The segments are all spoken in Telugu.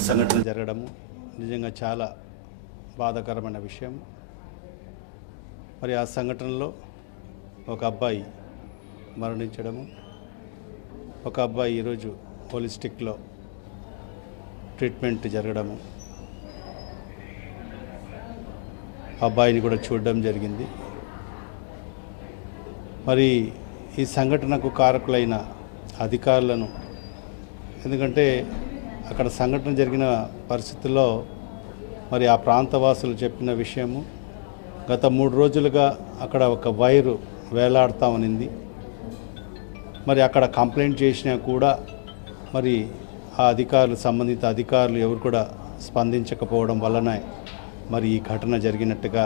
సంఘటన జరగడము నిజంగా చాలా బాధాకరమైన విషయం. మరి ఆ సంఘటనలో ఒక అబ్బాయి మరణించడము. ఒక అబ్బాయి ఈరోజు హోలిస్టిక్లో ట్రీట్మెంట్ జరగడము. అబ్బాయిని కూడా చూడడం జరిగింది. మరి ఈ సంఘటనకు కారకులైన అధికారులను ఎందుకంటే అక్కడ సంఘటన జరిగిన పరిస్థితుల్లో మరి ఆ ప్రాంతవాసులు చెప్పిన విషయము గత మూడు రోజులుగా అక్కడ ఒక వైరు వేలాడుతూ ఉన్నింది. మరి అక్కడ కంప్లైంట్ చేసినా కూడా మరి ఆ అధికారులు సంబంధిత అధికారులు ఎవరు కూడా స్పందించకపోవడం వలన మరి ఈ ఘటన జరిగినట్టుగా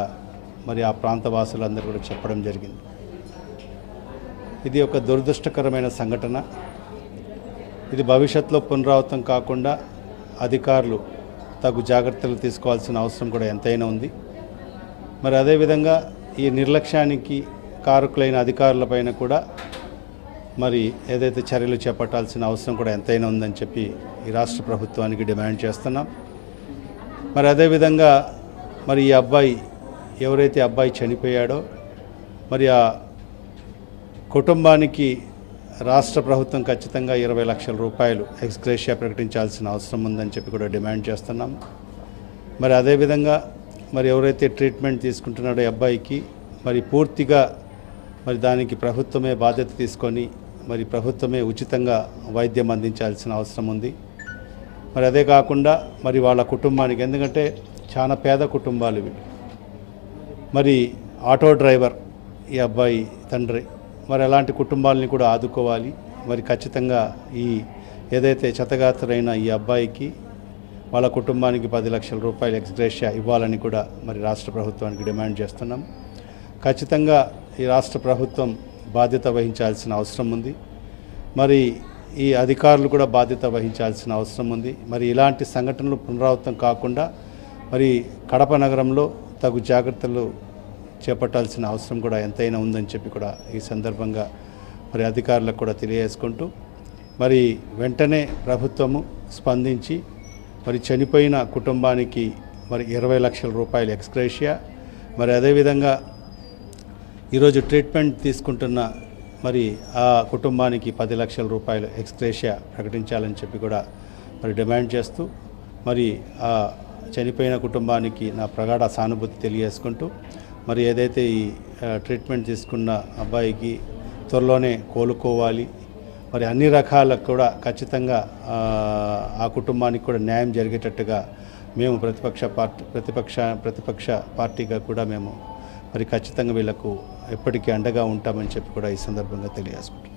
మరి ఆ ప్రాంతవాసులందరూ కూడా చెప్పడం జరిగింది. ఇది ఒక దురదృష్టకరమైన సంఘటన. ఇది భవిష్యత్తులో పునరావృతం కాకుండా అధికారులు తగు జాగ్రత్తలు తీసుకోవాల్సిన అవసరం కూడా ఎంతైనా ఉంది. మరి అదేవిధంగా ఈ నిర్లక్ష్యానికి కారకులైన అధికారులపైన కూడా మరి ఏదైతే చర్యలు చేపట్టాల్సిన అవసరం కూడా ఎంతైనా ఉందని చెప్పి ఈ రాష్ట్ర ప్రభుత్వానికి డిమాండ్ చేస్తున్నాం. మరి అదేవిధంగా మరి ఈ అబ్బాయి ఎవరైతే అబ్బాయి చనిపోయాడో మరి ఆ కుటుంబానికి రాష్ట్ర ప్రభుత్వం ఖచ్చితంగా ఇరవై లక్షల రూపాయలు ఎక్స్గ్రేషియా ప్రకటించాల్సిన అవసరం ఉందని చెప్పి కూడా డిమాండ్ చేస్తున్నాం. మరి అదేవిధంగా మరి ఎవరైతే ట్రీట్మెంట్ తీసుకుంటున్నాడో ఈ అబ్బాయికి మరి పూర్తిగా మరి దానికి ప్రభుత్వమే బాధ్యత తీసుకొని మరి ప్రభుత్వమే ఉచితంగా వైద్యం అందించాల్సిన అవసరం ఉంది. మరి అదే కాకుండా మరి వాళ్ళ కుటుంబానికి ఎందుకంటే చాలా పేద కుటుంబాలు ఇవి. మరి ఆటో డ్రైవర్ ఈ అబ్బాయి తండ్రి మరి అలాంటి కుటుంబాలని కూడా ఆదుకోవాలి. మరి ఖచ్చితంగా ఈ ఏదైతే చెతగాతురైన ఈ అబ్బాయికి వాళ్ళ కుటుంబానికి పది లక్షల రూపాయలు ఎక్స్గ్రేషియా ఇవ్వాలని కూడా మరి రాష్ట్ర ప్రభుత్వానికి డిమాండ్ చేస్తున్నాం. ఖచ్చితంగా ఈ రాష్ట్ర ప్రభుత్వం బాధ్యత వహించాల్సిన అవసరం ఉంది. మరి ఈ అధికారులు కూడా బాధ్యత వహించాల్సిన అవసరం ఉంది. మరి ఇలాంటి సంఘటనలు పునరావృతం కాకుండా మరి కడప నగరంలో తగు జాగ్రత్తలు చేపట్టాల్సిన అవసరం కూడా ఎంతైనా ఉందని చెప్పి కూడా ఈ సందర్భంగా మరి అధికారులకు కూడా తెలియజేసుకుంటూ మరి వెంటనే ప్రభుత్వము స్పందించి మరి చనిపోయిన కుటుంబానికి మరి ఇరవై లక్షల రూపాయలు ఎక్స్గ్రేషియా మరి అదేవిధంగా ఈరోజు ట్రీట్మెంట్ తీసుకుంటున్న మరి ఆ కుటుంబానికి పది లక్షల రూపాయలు ఎక్స్గ్రేషియా ప్రకటించాలని చెప్పి కూడా మరి డిమాండ్ చేస్తూ మరి ఆ చనిపోయిన కుటుంబానికి నా ప్రగాఢ సానుభూతి తెలియజేసుకుంటూ మరి ఏదైతే ఈ ట్రీట్మెంట్ తీసుకున్న అబ్బాయికి త్వరలోనే కోలుకోవాలి. మరి అన్ని రకాలకు కూడా ఖచ్చితంగా ఆ, ఆ కుటుంబానికి కూడా న్యాయం జరిగేటట్టుగా మేము ప్రతిపక్ష పార్టీ ప్రతిపక్ష ప్రతిపక్ష పార్టీగా కూడా మేము మరి ఖచ్చితంగా వీళ్ళకు ఎప్పటికీ అండగా ఉంటామని చెప్పి కూడా ఈ సందర్భంగా తెలియజేసుకుంటున్నాం.